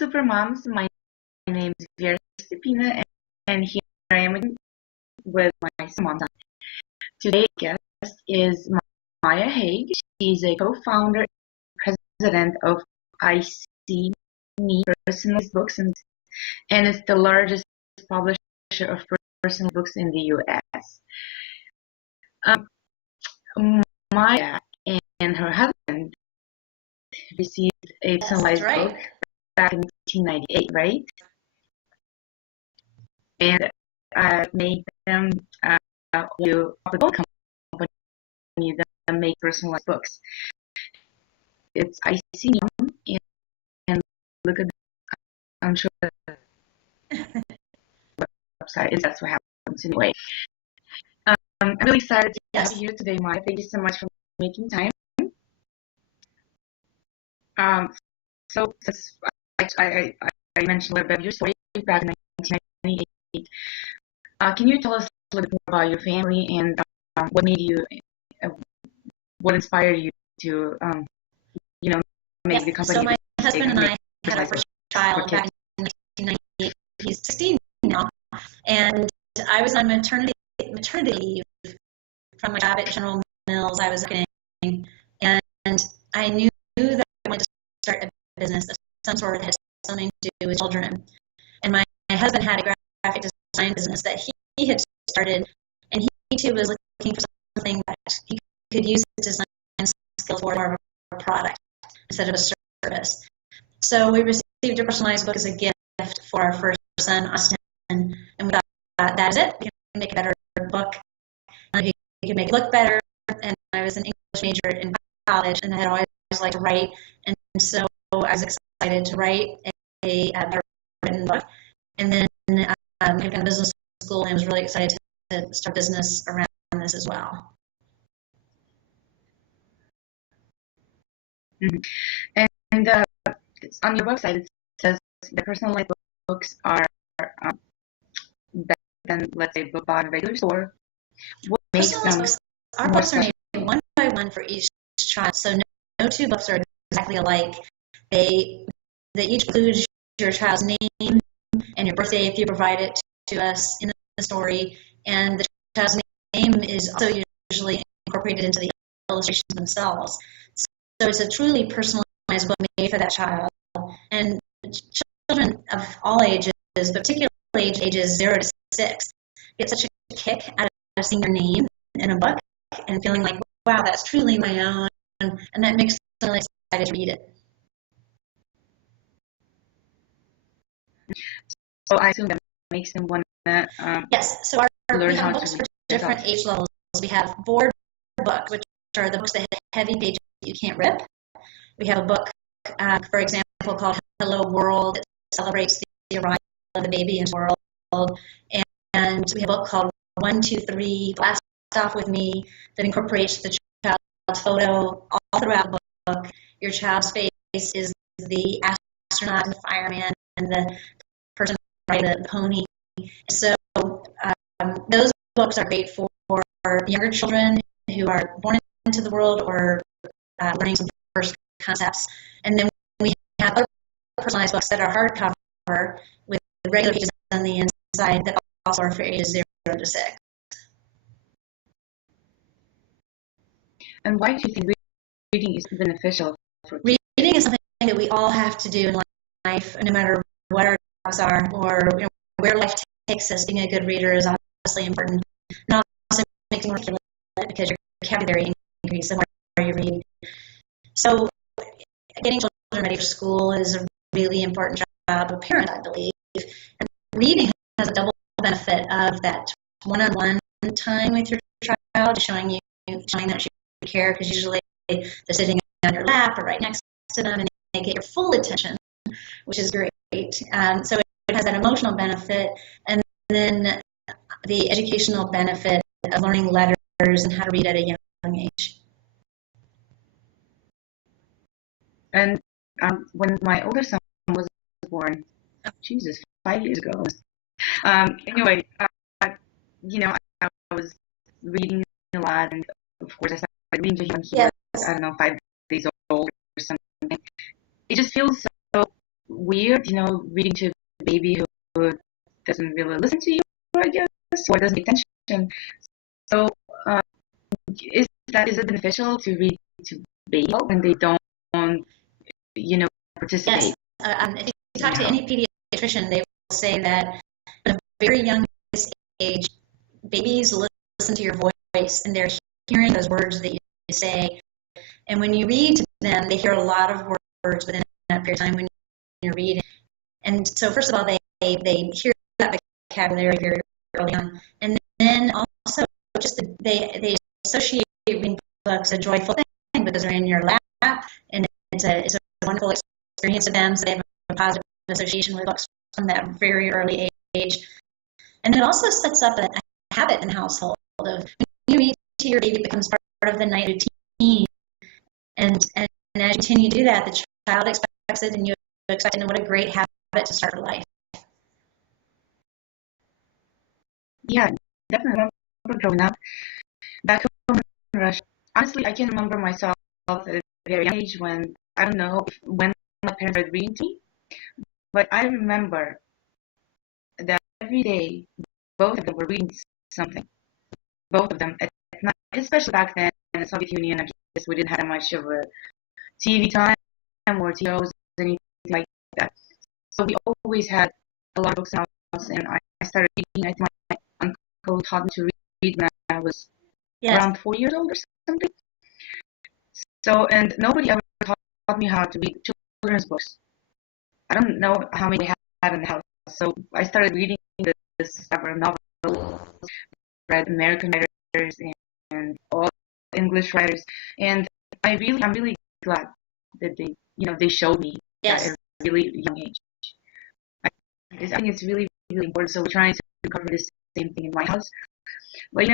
Super Moms. My name is Vera Stepina, and here I am again with my mom. Today's guest is Maia Haag. She's a co-founder and president of IC Me Personalized Books, and it's the largest publisher of personal books in the U.S. Um, Maya and her husband received a personalized book back in 1998, right? And made them to a company that make personalized books. It's ICM, and look at, I'm sure the website is that's what happens anyway. I'm really excited to have you here today, Maya. Thank you so much for making time. So since I mentioned a little bit of your story back in 1998, can you tell us a little bit more about your family and what made you, what inspired you to, make the company? So my husband and I had our first child back in 1998. He's 16 now, and I was on maternity leave from my job at General Mills. I was working, and I knew that I wanted to start a business of some sort that had something to do with children. And my husband had a graphic design business that he had started, and he too was looking for something that he could use his design skills for more of a product instead of a service. So we received a personalized book as a gift for our first son, Austin, and we thought that is it. We can make a better book. He could make it look better. And I was an English major in college, and I had always liked to write, and so I was excited to write a better written book. And then I got to business school, and I was really excited to start business around this as well. Mm-hmm. And on your website, it says the personalized books are better than, let's say, book bought in a regular store. What makes them books? Our books are made one by one for each child, so no two books are exactly alike. They each include your child's name and your birthday if you provide it to us in the story, and the child's name is also usually incorporated into the illustrations themselves. So it's a truly personalized book made for that child. And children of all ages, particularly ages 0 to 6, get such a kick out of seeing their name in a book and feeling like, wow, that's truly my own, and that makes them really excited to read it. So I assume that makes them want to yes, so we have books for different age levels. We have board books, which are the books that have heavy pages that you can't rip. We have a book, for example, called Hello World that celebrates the arrival of the baby into the world. And we have a book called 1, 2, 3, Blast Off With Me that incorporates the child's photo all throughout the book. Your child's face is the astronaut and the fireman and the person riding the pony. So those books are great for younger children who are born into the world or learning some first concepts. And then we have other personalized books that are hardcover with regular pages on the inside that also are for ages 0 to 6. And why do you think reading is beneficial? Reading is something that we all have to do in life, no matter what our jobs are or where life takes us. Being a good reader is obviously important, and also makes you more articulate because your vocabulary increases the more you read. So getting children ready for school is a really important job of parents, I believe. And reading has a double benefit of that one-on-one time with your child, showing that you care, because usually they're sitting on your lap or right next to them, and they get your full attention, which is great. So it has that emotional benefit, and then the educational benefit of learning letters and how to read at a young age. And when my older son was born, Jesus, 5 years ago. Anyway, I was reading a lot, and of course I started reading to him. He was, I don't know, 5 days old or something. It just feels so weird, reading to a baby who doesn't really listen to you, I guess, or doesn't pay attention. So, uh, is it beneficial to read to babies when they don't, you know, participate? Yes. If you talk to any pediatrician, they will say that at a very young age, babies listen to your voice and they're hearing those words that you say. And when you read to them, they hear a lot of words within that period of time when you're reading. And so, first of all, they hear that vocabulary very early on. And then also, they associate reading books a joyful thing because they're in your lap, and it's a wonderful experience to them. So they have a positive association with books from that very early age. And it also sets up a habit in the household of when you read to your baby, it becomes part of the night routine. And as you continue to do that, the child expects it and you expect it, and what a great habit to start your life. Yeah, definitely. I remember growing up back home in Russia. Honestly, I can remember myself at a very young age when, I don't know when my parents started reading to me, but I remember that every day both of them were reading something. Both of them at night, especially back then in the Soviet Union. I guess we didn't have much of a TV time or TOs, anything like that. So we always had a lot of books in our house, and I started reading. I think my uncle taught me to read when I was around 4 years old or something. So, and nobody ever taught me how to read children's books. I don't know how many they had in the house. So I started reading several novels, read American writers and all English writers, and I'm really glad that they showed me at a really young age. I think it's really, really important. So we're trying to cover the same thing in my house. But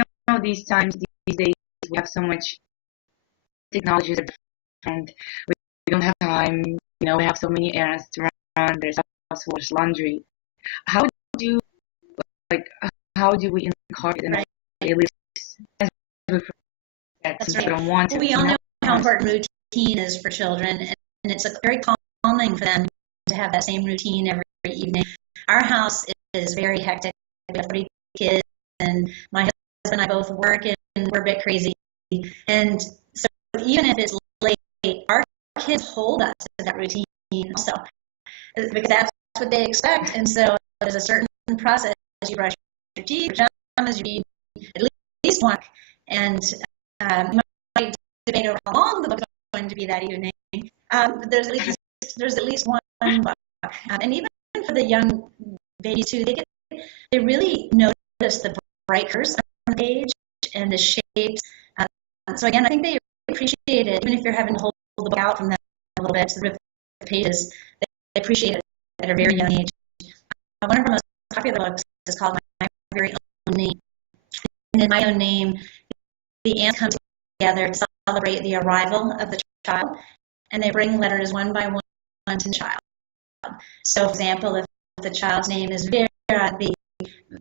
these days, we have so much technology that and we don't have time. We have so many errands to run. There's households, laundry. How do like how do we incorporate in our daily lives? That's right. We don't want to. We all know how important routine is for children, and it's very calming for them to have that same routine every evening. Our house is very hectic. We have 3 kids, and my husband and I both work, and we're a bit crazy. And so even if it's late, our kids hold us to that routine also, because that's what they expect. And so there's a certain process. You brush your teeth, your pajamas, you read at least one. And you might debate over how long the book is going to be that evening. But there's at least one book. And even for the young babies too, they really notice the bright curves on the page and the shapes. So again, I think they appreciate it, even if you're having to hold the book out from them a little bit to rip the pages. They appreciate it at a very young age. One of our most popular books is called My Very Own Name. And in My Own Name, the aunts come together to celebrate the arrival of the child, and they bring letters one by one to the child. So, for example, if the child's name is Vera, the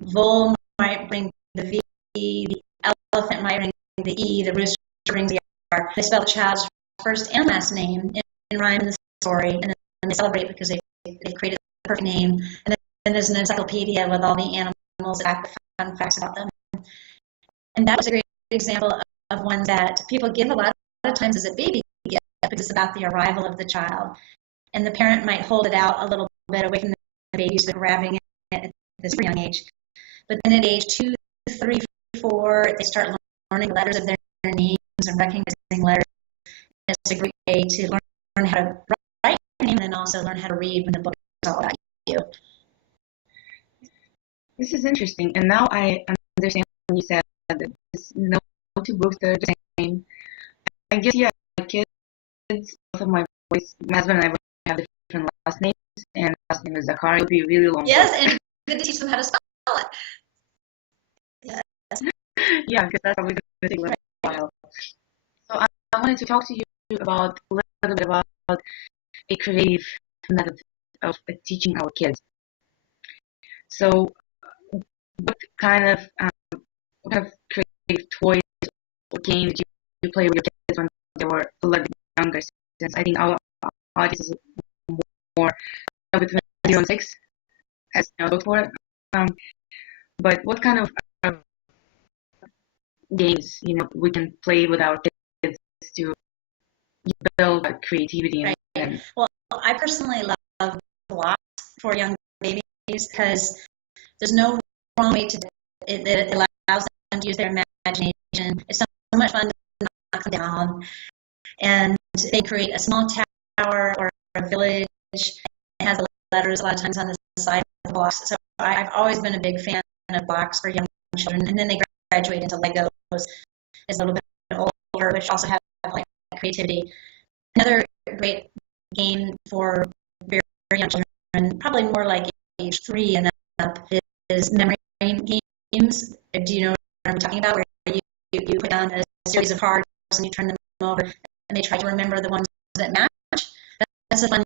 vole might bring the V, the elephant might bring the E, the rooster brings the R. They spell the child's first and last name in rhyme in the story, and then they celebrate because they've created the perfect name. And then there's an encyclopedia with all the animals and fun facts about them. And that was a great example of one that people give a lot of times as a baby gift because it's about the arrival of the child. And the parent might hold it out a little bit away from the baby so they're grabbing it at this very young age. But then at age 2, 3, 4, they start learning letters of their names and recognizing letters. It's a great way to learn how to write your name and then also learn how to read when the book is all about you. This is interesting. And now I understand when you said that no 2 books that are the same. I guess, yeah, my kids, both of my husband and I have different last names, and last name is Zakar. It would be really long. Yes, and good to teach them how to spell it. Yes. Yeah, because that's probably going to take a little while. So I wanted to talk to you about a little bit about a creative method of teaching our kids. So, what kind of creative toys or games do you play with your kids when they were a little bit younger? Since I think our audience is more between 0 and 6, as look for it. Um, but what kind of games, we can play with our kids to build creativity Right. and Well, I personally love blocks for young babies because there's no wrong way to do it. It allows them to use their imagination. It's so much fun to knock them down. And they create a small tower or a village. It has the letters a lot of times on the side of the blocks. So I've always been a big fan of blocks for young children. And then they graduate into Legos as a little bit older, which also have like creativity. Another great game for very, very young children, probably more like age 3 and up, is memory games. Do you know what I'm talking about? Where you put down a series of cards and you turn them over, and they try to remember the ones that match. That's a fun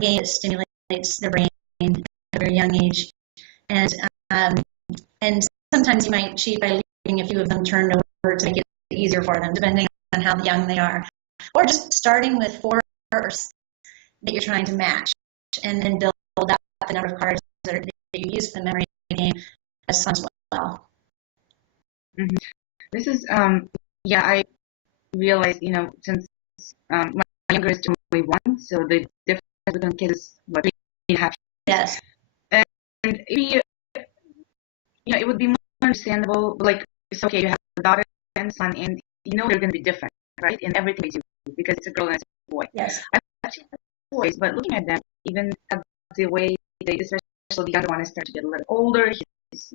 game that stimulates their brain at a very young age. And sometimes you might cheat by leaving a few of them turned over to make it easier for them, depending on how young they are. Or just starting with 4 first that you're trying to match, and then build up the number of cards that you use for the memory game as fun as well. Mm-hmm. This is, I realized, since my younger is only 1, so the difference between kids is what 3.5. Yes. And maybe, it would be more understandable, like, it's okay, you have a daughter and son, and they're going to be different, right, in everything they do, because it's a girl and it's a boy. Yes. I actually have boys, but looking at them, even at the way they, especially the younger one, is starting to get a little older, he's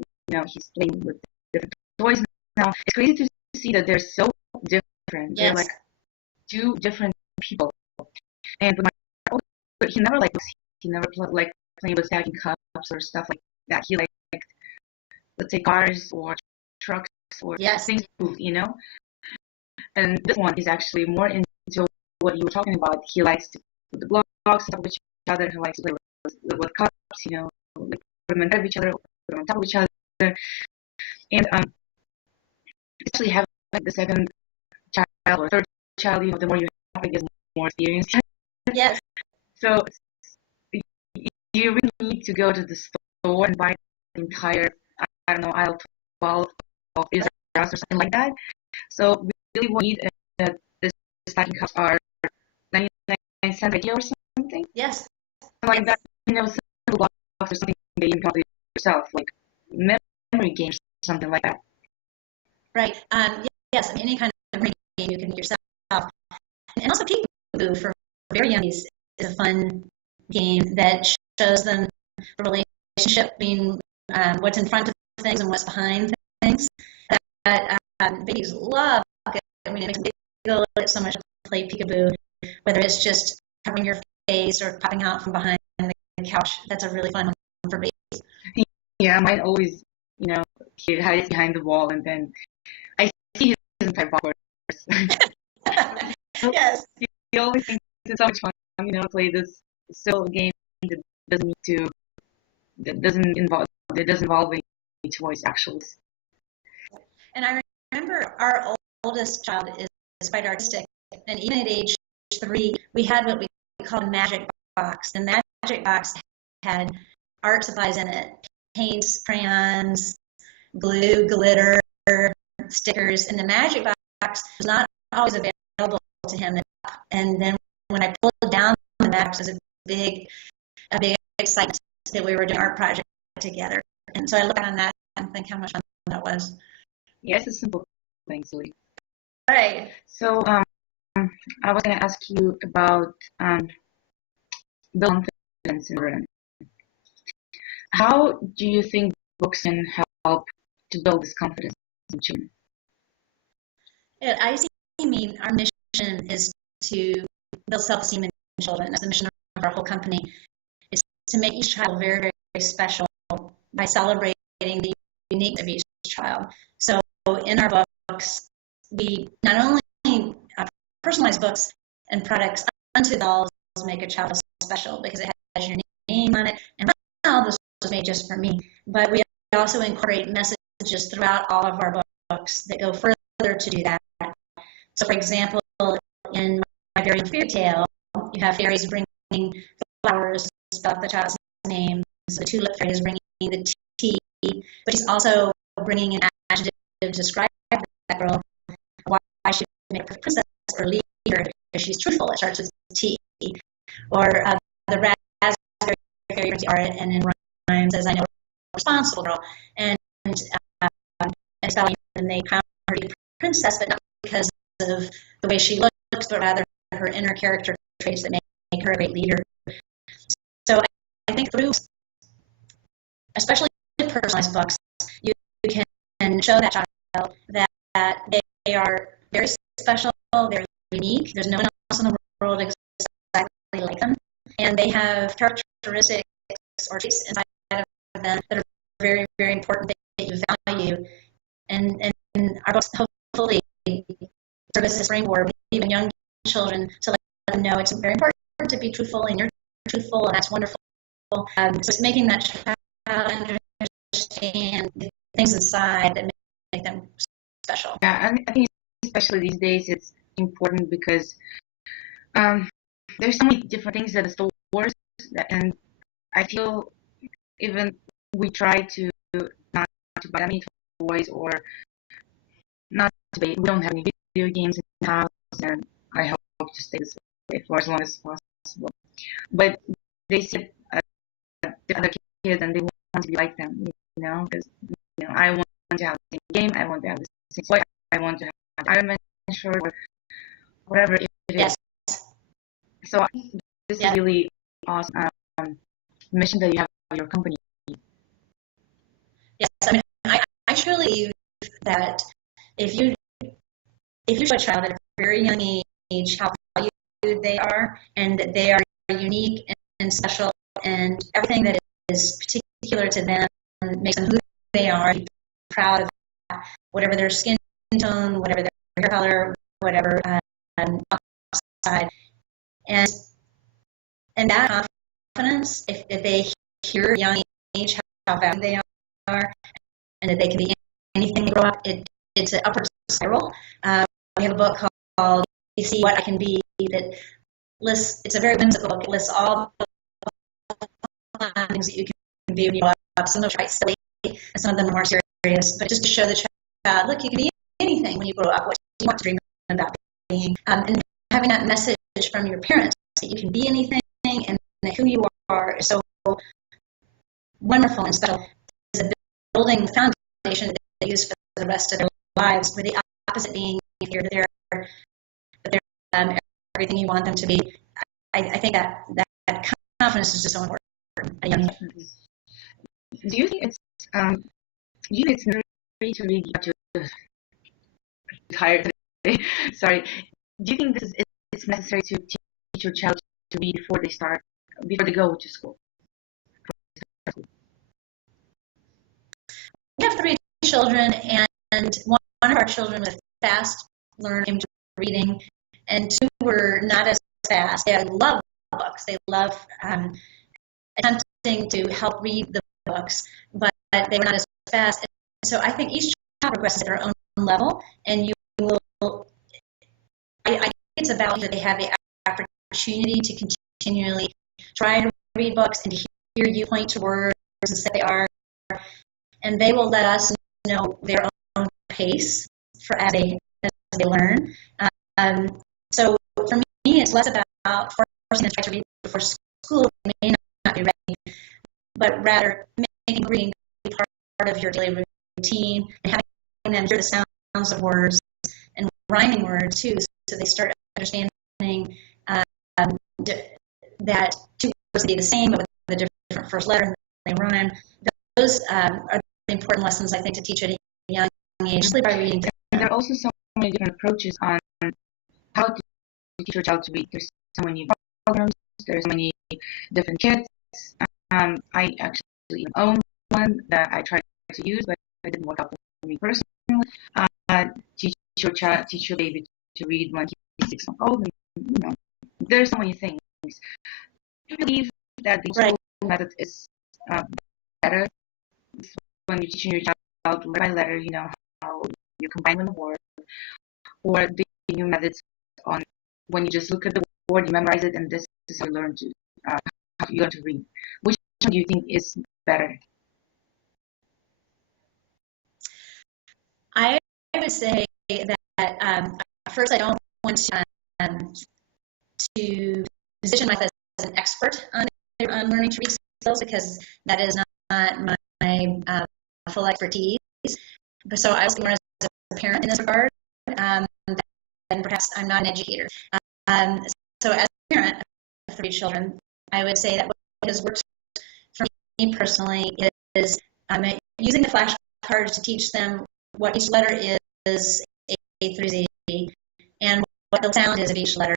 playing with different toys now. It's crazy to see that they're so different. Yes. They're like 2 different people. And with my older, he never liked like playing with stacking cups or stuff like that. He liked, let's say, cars or trucks or things move, And this one is actually more into what you were talking about. He likes to put the blocks on top of each other. He likes to play with cups, like put them on top of each other, put them on top of each other. And especially having like the second child or third child, the more you have, I guess, more experience. Yes. So you really need to go to the store and buy the entire, I don't know, aisle 12 of Israel or something like that. So we really need the stacking cups are 99 cents a year or something. Yes. Like that, simple blocks or something that you can complete yourself, like memory games or something like that. Right. Yes. Any kind of memory game you can make yourself. And also Peekaboo for very young is a fun game that shows them the relationship between what's in front of things and what's behind things. That babies love. It makes them giggle so much to play Peekaboo, whether it's just covering your face or popping out from behind the couch. That's a really fun one for babies. Yeah, mine always, he hides behind the wall, and then I see his entire body. Yes. He always thinks it's so much fun, play this silly game that doesn't involve any toys actually. And I remember our oldest child is quite artistic, and even at age 3, we had what we called a magic box. The magic box had art supplies in it: paints, crayons, glue, glitter, stickers. And the magic box was not always available to him. And then when I pulled down the box, it was a big excitement that we were doing art project together. And so I look on that and think how much fun that was. Yeah, it's a simple thing, silly. Right. So I was going to ask you about building confidence in children. How do you think books can help to build this confidence in children? At ICME, our mission is to build self-esteem in children. That's the mission of our whole company. It's to make each child very, very special by celebrating the uniqueness of each child. So in our books, we not only personalize books and products unto the dolls make a child special because it has your name on it, and well, this was made just for me. But we also incorporate messages throughout all of our books that go further to do that. So, for example, in my fairy tale, you have fairies bringing flowers spell the child's name. So the tulip fairy is bringing the T, but she's also bringing an adjective to describe that girl, why she would make her princess or leader if she's truthful. It starts with T. Or the raspberry fairy brings the R and then rhymes as I know, responsible girl. And and they crown her to be princess, but not because of the way she looks, but rather her inner character traits that make her a great leader. So I think through, especially personalized books, you can show that child that they are very special, very unique. There's no one else in the world exactly like them, and they have characteristics or traits inside of them that are very, very important that you value. And our books hopefully serve as a springboard, even young children, to let them know it's very important to be truthful, and you're truthful, and that's wonderful. So it's making that child understand the things inside that make them special. Yeah, I think especially these days it's important because there's so many different things at the stores, and I feel even we try to not to buy that many toys or not to buy. We don't have any video games in the house, and I hope to stay this way for as long as possible. But they see the other kids and they want to be like them, because I want to have the same game, I want to have the same toy, I want to have an Iron Man shirt or whatever it is. So this is really awesome mission that you have for your company. Yes, I mean, I truly believe that if you show a child at a very young age how valued they are and that they are unique and special and everything that is particular to them makes them who they are, proud of that, whatever their skin tone, whatever their hair color, whatever outside, and that confidence, if they hear at a young age how valued they are, and that they can be anything they grow up, it's an upward spiral. We have a book called "You See What I Can Be" that lists. It's a very whimsical book. It lists all the things that you can be when you grow up. Some of them are quite silly, and some of them are more serious. But just to show the child, look, you can be anything when you grow up. What do you want to dream about being? And having that message from your parents that you can be anything and that who you are is so wonderful and special. Is a building foundation that they use for the rest of their lives. With the opposite being, if you're there, but they're everything you want them to be. I think that confidence is just so important at a young age. Do you think it's necessary to read tired today? Sorry. Do you think it's necessary to teach your child to read before they go to school? We have 3 children, and one of our children was fast learner came to reading, and 2 were not as fast. They love books. They love attempting to help read the books, but they were not as fast. And so I think each child progresses at their own level, and you will. I think it's about that they have the opportunity to continually try to read books and to hear you point to words and say they are, and they will let us know their own pace for as they learn. So for me, it's less about forcing them to try to read before school. They may not be ready, but rather making reading be part of your daily routine and having them hear the sounds of words and rhyming words too, so they start understanding that 2 words can be the same but with a different first letter and they rhyme. Those are the important lessons I think to teach at a young age, simply by reading. And there are also so many different approaches on how to teach your child to read. There's so many programs, there's so many different kits. I actually own one that I tried to use, but it didn't work out for me personally. Teach your baby to read when he's 6 months old. And, there's so many things. Do you believe that the school method is better when you're teaching your child letter by letter? How you combine with the word, or the new methods on when you just look at the word, you memorize it, and this is how you learn to how you learn to read. Which one do you think is better? I would say that first, I don't want to position myself as an expert on learning to read skills because that is not my full expertise. But so I was more as a parent in this regard, and perhaps I'm not an educator. Um, so as a parent of 3 children, I would say that what has worked for me personally is using the flashcards to teach them what each letter is, A through Z, and what the sound is of each letter,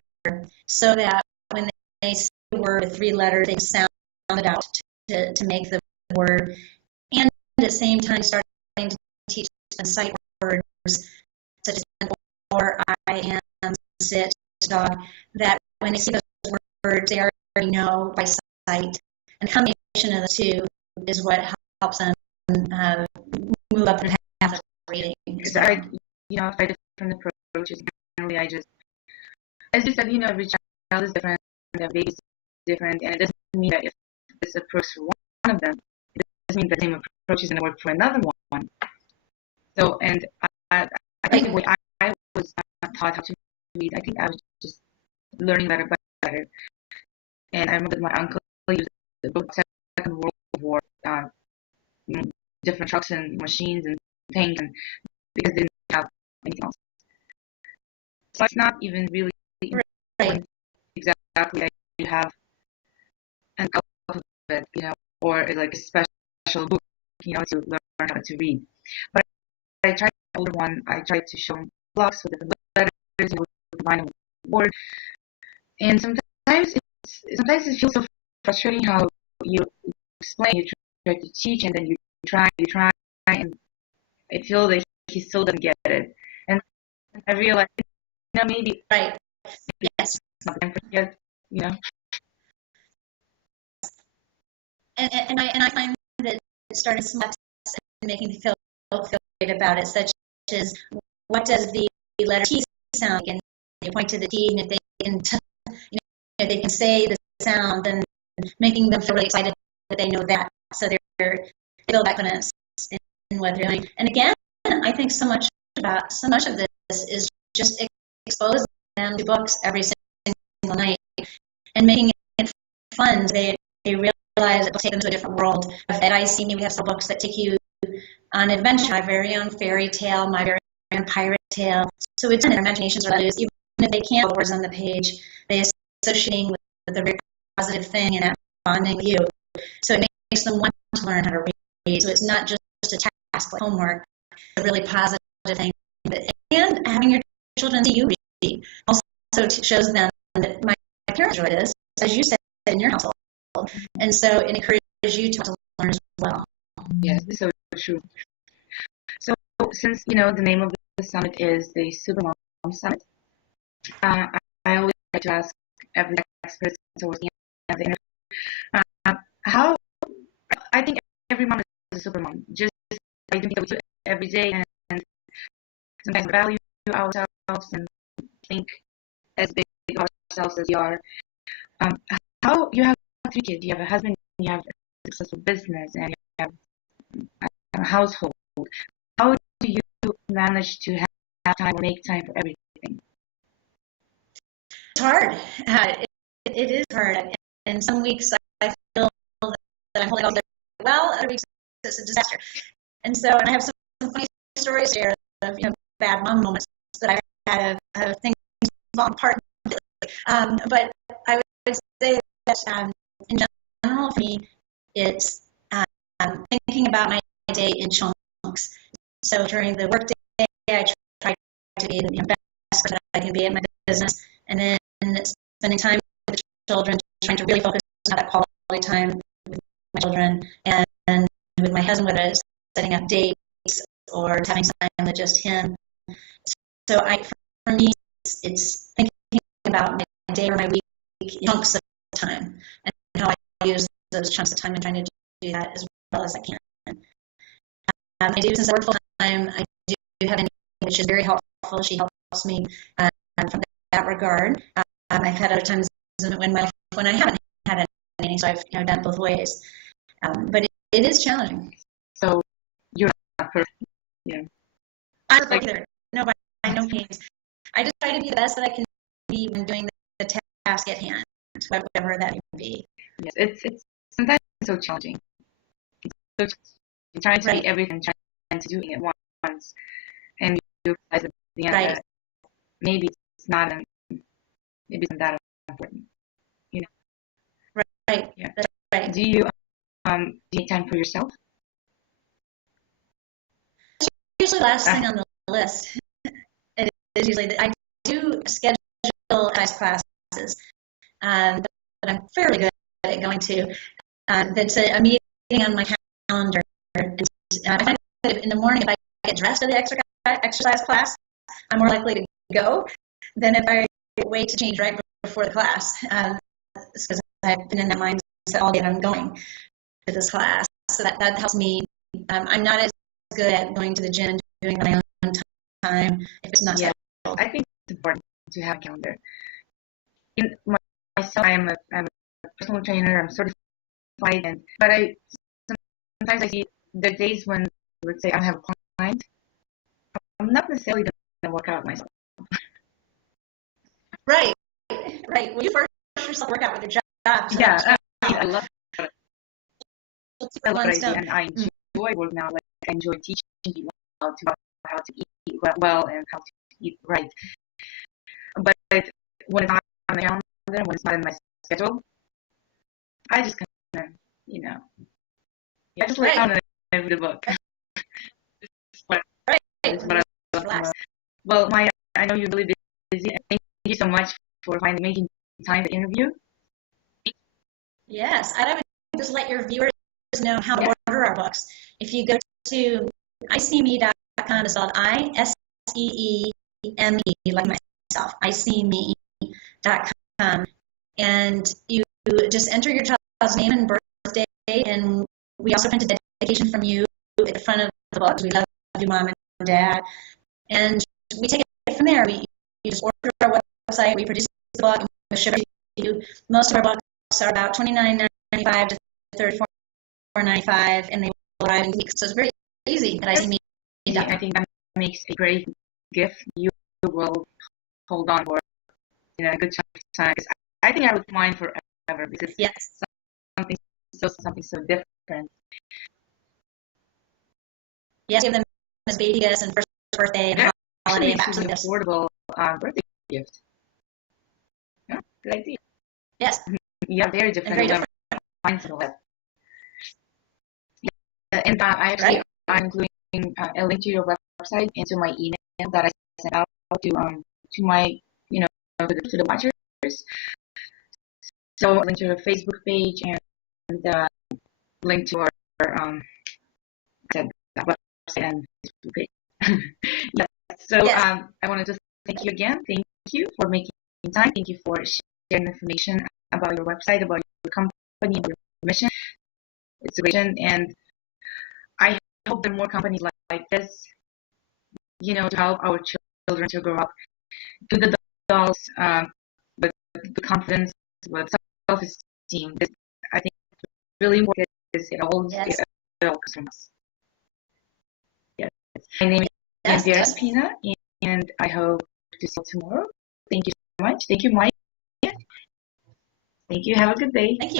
so that when they see a word with 3 letters, they sound it out to make the word, and at the same time starting to teach them sight words such as or, I, am, sit, dog, that when they see those words, they already know by sight, and the combination of the two is what helps them move up the path of reading. Because I try different approaches. Generally, as you said, every child is different, their baby is different, and it doesn't mean that if this approach for one of them, it doesn't mean the same approach is going to work for another one. So, and I think the way I was taught how to read, I think I was just learning better by better. And I remember my uncle used the book Second World War, different trucks and machines and tanks, and because they didn't have anything else. So it's not even really important exactly that you have an alphabet, or like a special book, to learn how to read. But I tried the older one. I tried to show them blocks with different letters, combining with word. And sometimes it feels so frustrating how you explain, you try to teach, and then you try, and I feel that he still doesn't get it. And I realized, maybe right, yes, it's not the time for it yet, And I find that starting small and making me feel great about it, such as what does the letter T sound like, and you point to the T, and if they can, if they can say the sound, then making them feel really excited that they know that, so they build that confidence in what they're doing. And again, I think so much of this is just exposing them to books every single night and making it fun. They realize it will take them to a different world. At IC, we have some books that take you on adventure. My very own fairy tale, my very own pirate tale. So it's in their imaginations are used, even if they can't put words on the page, they associate with a very positive thing and that bonding with you. So it makes them want to learn how to read. So it's not just a task like homework, it's a really positive thing. And having your children see you read also shows them that my parents enjoy this, as you said in your household. And so it encourages you to learn as well. Yes, this is so true. So since the name of the summit is the Supermom Summit, I always like to ask every expert towards the end of the interview, how I think every mom is a supermom. Just I do things that we do every day, and sometimes we value ourselves and think as big of ourselves as we are. How you have 3 kids, you have a husband, you have a successful business, and you have a household. How do you manage to have time or make time for everything? It's hard. It is hard. And some weeks I feel that I'm holding on well, other weeks it's a disaster. And I have some funny stories here of bad mom moments that I've had of things falling apart. But I would say that in general, for me, it's thinking about my day in chunks. So during the workday, I try to be the best that I can be in my business, and then spending time with the children, trying to really focus on that quality time with my children, and with my husband, whether it's setting up dates or having time with just him. So for me, it's thinking about my day or my week in chunks of time, and how I use those chunks of time and trying to do that as well as I can. I do, since I work full time, I do have Amy, which is very helpful. She helps me from that regard. I've had other times when I haven't had coordinating, so I've done it both ways. But it is challenging. So you're not perfect. Yeah. I'm not perfect either. No, by no means. I just try to be the best that I can be when doing the task at hand, whatever that may be. Yes, it's sometimes so challenging. So trying to Right. be everything, trying to do it at once, and you realize at the end Right. that maybe it's not, maybe it's not that important. You know. Right. Yeah. That's right. Do you take time for yourself? Usually, last thing on the list. It is usually that I do schedule classes, that I'm fairly good at going to. That's a meeting on my calendar. And, I find that in the morning, if I get dressed for the exercise class, I'm more likely to go than if I wait to change right before the class. Because I've been in that mindset all day that I'm going to this class. So that helps me. I'm not as good at going to the gym and doing my own time if it's not scheduled. I think it's important to have a calendar. In myself, I'm a personal trainer. I'm certified, but sometimes I see the days when, let's say, I have a client, I'm not necessarily going to work out myself. Right. Well, you force yourself to work out with your job. So Yeah, I love what I do, and I enjoy working out. Like I enjoy teaching people how to eat well and how to eat right. But when it's not on the calendar, when it's not in my schedule, I just kind of, I just lay down and I read a book. But relax. Well, Maya, I know you're really busy. Thank you so much for making time to interview. Yes, I would just let your viewers know how to order our books. If you go to iseeme.com, it's spelled ISEEME, like myself, iseeme.com, and you just enter your child's name and birthday, and we also print a dedication from you at the front of the book. We love you, Mom and Dad, and we take it from there. You just order our website, we produce the book, and we ship it to you. Most of our books are about $29.95 to $34.95, and they will arrive in weeks. So it's very easy at ICME. I think that makes a great gift. You will hold on for a good chunk of time. Because I think I would mine forever because something so different. Yes, give them as baby gifts and first birthday and holiday and baptism gifts. Affordable birthday gift. Yeah, good idea. Yes. Yeah, very different. Mindset of it. Yeah, and I'm including a link to your website and to my email that I sent out to my to the watchers. So link to our Facebook page and link to our website and Facebook page. Yeah. So yes. I want to just thank you again. Thank you for making time. Thank you for sharing information about your website, about your company, about your mission. It's a great mission, and I hope there are more companies like this, to help our children to grow up good adults with good confidence, with self-esteem. I think it's really important because it all comes from us. Yes. My name is Vera Pina, and I hope to see you tomorrow. Thank you so much. Thank you, Mike. Thank you. Have a good day. Thank you.